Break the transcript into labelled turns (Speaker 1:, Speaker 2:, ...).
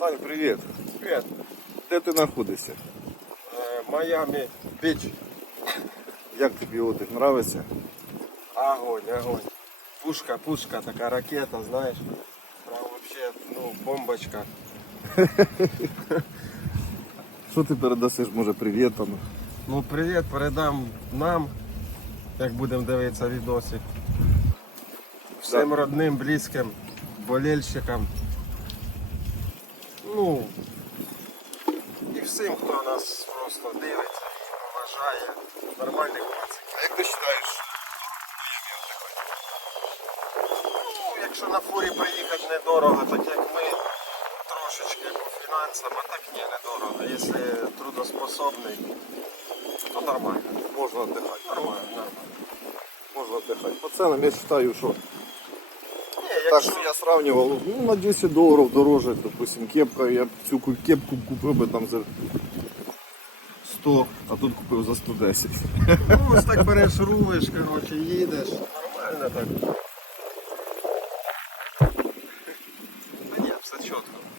Speaker 1: Сань, привіт.
Speaker 2: Привет.
Speaker 1: Де ти знаходишся?
Speaker 2: Э, Майами Бич.
Speaker 1: Як тобі отдих нравиться?
Speaker 2: Огонь, огонь. Пушка, пушка, такая ракета, знаешь. Прям вообще, ну, бомбочка.
Speaker 1: Що ти передасиш, може, привіт там?
Speaker 2: Ну, привіт передам нам, як будемо дивитися відосик. Всім родним, близьким, болельщикам. Ну, і всім, хто нас просто дивиться і поважає. Нормальних пациків.
Speaker 1: А як ти вважаєш?
Speaker 2: Ну, якщо на фурі приїхати недорого, так як ми, трошечки по фінансам, а так ні, недорого. Якщо трудоспособний, то нормально.
Speaker 1: Можна віддихати.
Speaker 2: Нормально, нормально.
Speaker 1: Можна віддихати. По ценам я вважаю, що так що я сравнював, ну на 10 доларів дороже, допустим, кепка, я б цю кепку купив би там за 100, а тут купив за 110.
Speaker 2: Ну, ось так береш, рулиш, коротше, їдеш. Нормально так.